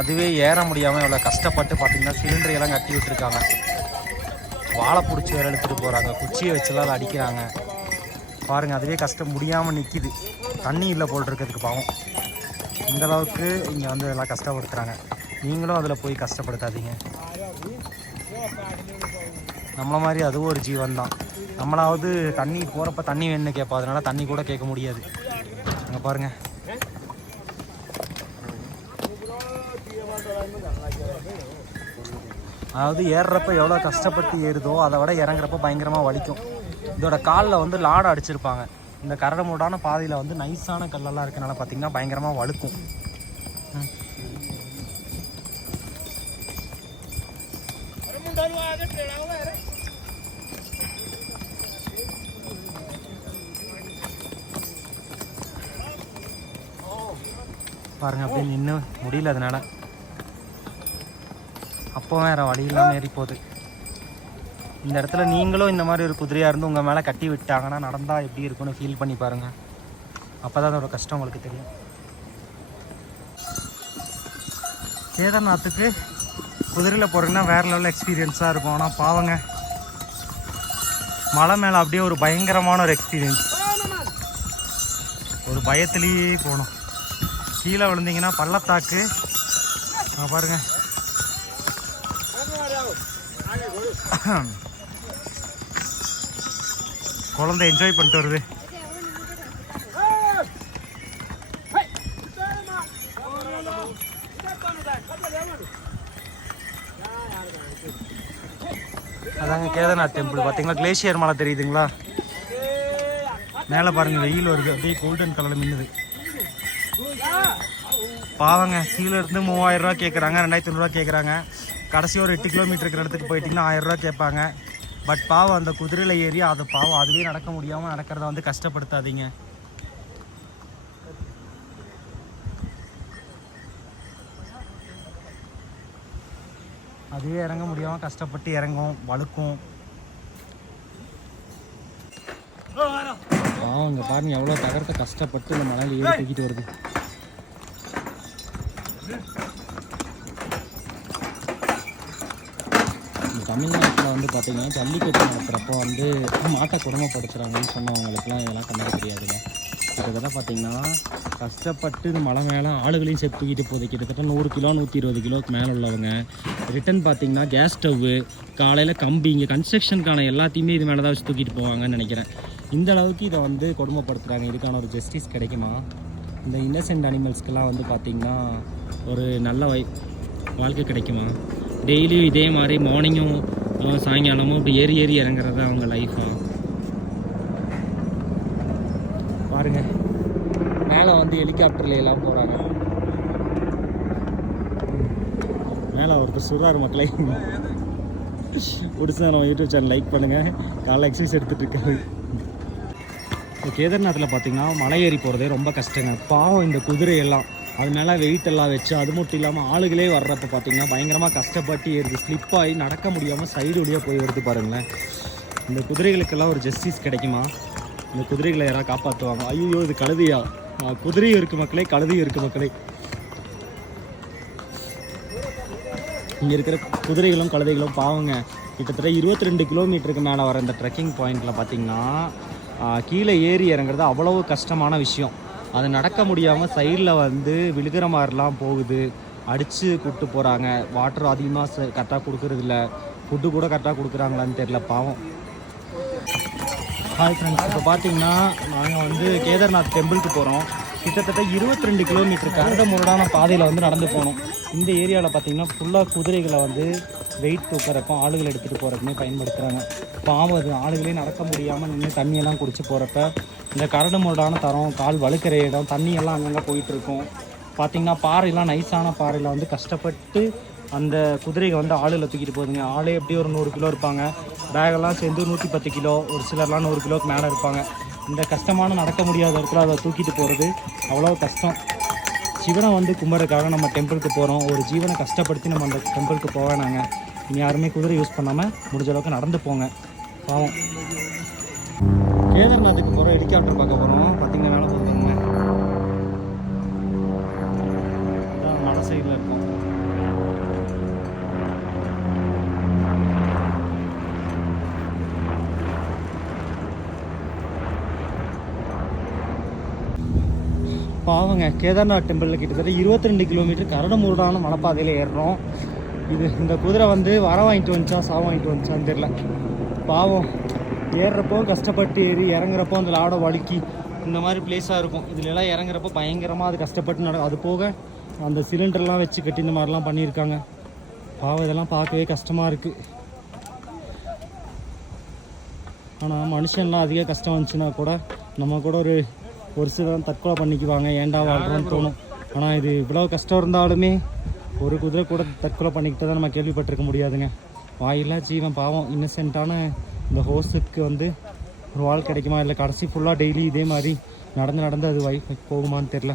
அதுவே ஏற முடியாமல் எவ்வளோ கஷ்டப்பட்டு பார்த்தீங்கன்னா சிலிண்டரையெல்லாம் கட்டி விட்டுருக்காங்க. வாழை பிடிச்சி வேற எடுத்துகிட்டு போகிறாங்க, குச்சியை வச்சுலாம் அதை அடிக்கிறாங்க பாருங்கள். அதுவே கஷ்டம் முடியாமல் நிற்கிது, தண்ணி இல்லை போல் இருக்கிறதுக்கு பாவம். இந்தளவுக்கு இங்கே வந்து எல்லாம் கஷ்டப்படுத்துகிறாங்க. நீங்களும் அதில் போய் கஷ்டப்படுத்தாதீங்க. நம்மளை மாதிரி அதுவும் ஒரு ஜீவன் தான். நம்மளாவது தண்ணி போகிறப்ப தண்ணி வேணும்னு கேட்போம், அதனால தண்ணி கூட கேட்க முடியாது. அங்கே பாருங்கள், அதாவது ஏறுறப்ப எவ்வளோ கஷ்டப்பட்டு ஏறுதோ அதை விட இறங்குறப்ப பயங்கரமாக வலிக்கும். இதோட காலில் வந்து லாடை அடிச்சிருப்பாங்க. இந்த கரடுமுரடான பாதையில் வந்து நைஸான கல்லெல்லாம் இருக்கனால பார்த்தீங்கன்னா பயங்கரமாக வழுக்கும். பாருங்க, அப்படியே நின்று முடியல. அதனால அப்போ வேற வழி இல்லாமல் ஏறி போகுது. இந்த இடத்துல நீங்களும் இந்த மாதிரி ஒரு குதிரையாக இருந்து உங்கள் மேலே கட்டி விட்டாங்கன்னா நடந்தால் எப்படி இருக்குன்னு ஃபீல் பண்ணி பாருங்கள். அப்போ தான் அதோட கஷ்டம் உங்களுக்கு தெரியும். கேதார்நாத்துக்கு குதிரையில் போகிறீங்கன்னா வேறு லெவலில் எக்ஸ்பீரியன்ஸாக இருக்கும். ஆனால் பாவங்க, மலை மேலே அப்படியே ஒரு பயங்கரமான ஒரு எக்ஸ்பீரியன்ஸ். ஒரு பயத்துலேயே போகணும். கீழே விழுந்தீங்கன்னா பள்ளத்தாக்கு பாருங்க. குழந்தை என்ஜாய் பண்ணிட்டு வருது. அதாங்க கேதார்நாத் டெம்பிள். பார்த்தீங்களா, கிளேசியர் மலை தெரியுதுங்களா? மேலே பாருங்க, வெயில் வருது, அப்படியே கோல்டன் கலரில் மின்னுது. பாவங்க, கீழே இருந்து 3000 ரூபா கேட்குறாங்க, 2500 ரூபா கேட்குறாங்க. கடைசி ஒரு 8 கிலோமீட்டர் இருக்கிற இடத்துக்கு போயிட்டிங்கன்னா 1000 ரூபா கேட்பாங்க. பட் பாவம், அந்த குதிரையில் ஏறி அது பாவம் அதுவே நடக்க முடியாமல் நடக்கிறத வந்து கஷ்டப்படுத்தாதீங்க. அதுவே இறங்க முடியாமல் கஷ்டப்பட்டு இறங்கும், வழுக்கும். பாவம், இங்கே பாருங்க எவ்வளோ தகரத்தை கஷ்டப்பட்டு இந்த மலையில் ஏறி தூக்கிட்டு வருது. தமிழ்நாட்டில் வந்து பார்த்திங்கன்னா ஜல்லிக்கட்டு நடக்கிறப்போ வந்து மாட்டை கொடுமைப்படுத்துகிறாங்கன்னு சொன்னவங்களுக்குலாம் இதெல்லாம் கண்டற தெரியாதுங்க. கிட்டத்தட்ட பார்த்திங்கன்னா கஷ்டப்பட்டு இந்த மலை மேலே ஆளுகளையும் சேர்த்து தூக்கிட்டு போகுது. கிட்டத்தட்ட 100 கிலோ 120 கிலோவுக்கு மேலே உள்ளவங்க. ரிட்டன் பார்த்திங்கன்னா கேஸ் ஸ்டவ்வு, காலையில் கம்பி, இங்கே கன்ஸ்ட்ரக்ஷனுக்கான எல்லாத்தையுமே இது மேலே தான் வச்சு தூக்கிட்டு போவாங்கன்னு நினைக்கிறேன். இந்த அளவுக்கு இதை வந்து கொடுமைப்படுத்துகிறாங்க. இதுக்கான ஒரு ஜஸ்டிஸ் கிடைக்குமா? இந்த இன்னசென்ட் அனிமல்ஸ்க்கெல்லாம் வந்து பார்த்திங்கன்னா ஒரு நல்ல வாழ்க்கை கிடைக்குமா? டெய்லியும் இதே மாதிரி மார்னிங்கும் சாயங்காலமும் இப்படி ஏறி ஏறி இறங்குறது அவங்க லைஃபா? பாருங்க, மேலே வந்து ஹெலிகாப்டர்ல எல்லாம் போகிறாங்க. மேலே ஒருத்தர் சுறாரு மக்களை பிடிச்சா நம்ம யூடியூப் சேனல் லைக் பண்ணுங்கள். காலைல எக்ஸசைஸ் எடுத்துகிட்டு இருக்காரு. இப்போ கேதார்நாத்தில் பார்த்தீங்கன்னா மலை ஏறி போகிறதே ரொம்ப கஷ்டங்க. பாவம் இந்த குதிரையெல்லாம் அது மேலே வெயிட் எல்லாம் வச்சு, அது மட்டும் இல்லாமல் ஆளுகளே வர்றப்போ பார்த்தீங்கன்னா பயங்கரமாக கஷ்டப்பட்டு ஏறுது. ஸ்லிப்பாகி நடக்க முடியாமல் சைடு வழியாக போய் வருது பாருங்களேன். இந்த குதிரைகளுக்கெல்லாம் ஒரு ஜஸ்டிஸ் கிடைக்குமா? இந்த குதிரைகளை யாராவது காப்பாற்றுவாங்க? ஐயோ, இது கழுதையா? குதிரையும் இருக்குது மக்களே, கழுதையும் இருக்குது மக்களே. இங்கே இருக்கிற குதிரைகளும் கழுதைகளும் பாவங்க. கிட்டத்தட்ட 22 கிலோமீட்டருக்கு மேலே வர இந்த ட்ரெக்கிங் பாயிண்டில் பார்த்திங்கன்னா கீழே ஏறி இறங்குறது அவ்வளவு கஷ்டமான விஷயம். அது நடக்க முடியாமல் சைடில் வந்து விழுகிற மாதிரிலாம் போகுது. அடித்து கூப்பிட்டு போகிறாங்க. வாட்டர் அதிகமாக கரெக்டாக கொடுக்குறதில்ல. ஃபுட்டு கூட கரெக்டாக கொடுக்குறாங்களான்னு தெரியல, பாவம். ஹாய் ஃப்ரெண்ட்ஸ், இப்போ பார்த்தீங்கன்னா நாங்கள் வந்து கேதார்நாத் டெம்பிளுக்கு போகிறோம். கிட்டத்தட்ட 22 கிலோமீட்டர் கரடு முரடான பாதையில் வந்து நடந்து போகணும். இந்த ஏரியாவில் பார்த்தீங்கன்னா ஃபுல்லாக குதிரைகளை வந்து வெயிட் தூக்கிறப்போ ஆளுகளை எடுத்துகிட்டு போகிறதுமே பயன்படுத்துகிறாங்க. பாவம், அது ஆளுகளே நடக்க முடியாமல் நின்று தண்ணியெல்லாம் குடிச்சு போகிறப்ப இந்த கரடு முரடான தரம், கால் வழுக்கிற இடம், தண்ணியெல்லாம் அங்கங்கே போயிட்டுருக்கும். பார்த்திங்கன்னா பாறையெல்லாம் நைஸான பாறையில் வந்து கஷ்டப்பட்டு அந்த குதிரைகள் வந்து ஆளுகளை தூக்கிட்டு போகுதுங்க. ஆளே எப்படி ஒரு 100 கிலோ இருப்பாங்க. பேகெல்லாம் சேர்ந்து 110 கிலோ, ஒரு சிலர்லாம் 100 கிலோவுக்கு மேலே இருப்பாங்க. இந்த கஷ்டமான நடக்க முடியாத இடத்துல அதை தூக்கிட்டு போகிறது அவ்வளோ கஷ்டம். சிவனை வந்து கும்பிட்றதுக்காக நம்ம டெம்பிளுக்கு போகிறோம். ஒரு ஜீவனை கஷ்டப்படுத்தி நம்ம அந்த டெம்பிளுக்கு போவேனாங்க. இனி யாருமே குதிரை யூஸ் பண்ணாமல் முடிஞ்ச அளவுக்கு நடந்து போங்க. பாவம். கேதார்நாத்துக்கு போகிறோம், ஹெலிகாப்டர் பார்க்க போகிறோம். பார்த்திங்கன்னா மேலே போகுதுங்க. அதான் மலை சைடில் இருக்கும். பாவங்க கேதார்நாத் டெம்பிளில் கிட்டத்தட்ட 22 கிலோமீட்டர் கரடு முரடான மலைப்பாதையில் ஏறுறோம். இந்த குதிரை வந்து வர வாங்கிட்டு வந்துச்சா சாவ வாங்கிட்டு வந்துச்சான்னு தெரில. பாவம் ஏறுறப்போ கஷ்டப்பட்டு ஏறி இறங்குறப்போ அந்த லாடை வழுக்கி இந்த மாதிரி பிளேஸாக இருக்கும். இதுலலாம் இறங்குறப்போ பயங்கரமாக அது கஷ்டப்பட்டு நடக்கும். அது போக அந்த சிலிண்டர்லாம் வச்சு கட்டி இந்த மாதிரிலாம் பண்ணியிருக்காங்க. பாவம் இதெல்லாம் பார்க்கவே கஷ்டமாக இருக்குது. ஆனால் மனுஷன்லாம் அதிக கஷ்டம் வந்துச்சுன்னா கூட நம்ம கூட ஒரு சிலர் தற்கொலை பண்ணிக்குவாங்க, ஏன்டா வாழ்றோன்னு தோணும். ஆனால் இது இவ்வளோ கஷ்டம் இருந்தாலுமே ஒரு குதிரை கூட தற்கொலை பண்ணிக்கிட்டு தான் நம்ம கேள்விப்பட்டிருக்க முடியாதுங்க. வாயில்லா ஜீவன் பாவம் இன்னசென்ட்டான இந்த ஹோஸுக்கு வந்து ஒரு வாழ் கிடைக்குமா, இல்லை கடைசி ஃபுல்லாக டெய்லி இதே மாதிரி நடந்து அது போகுமான்னு தெரில.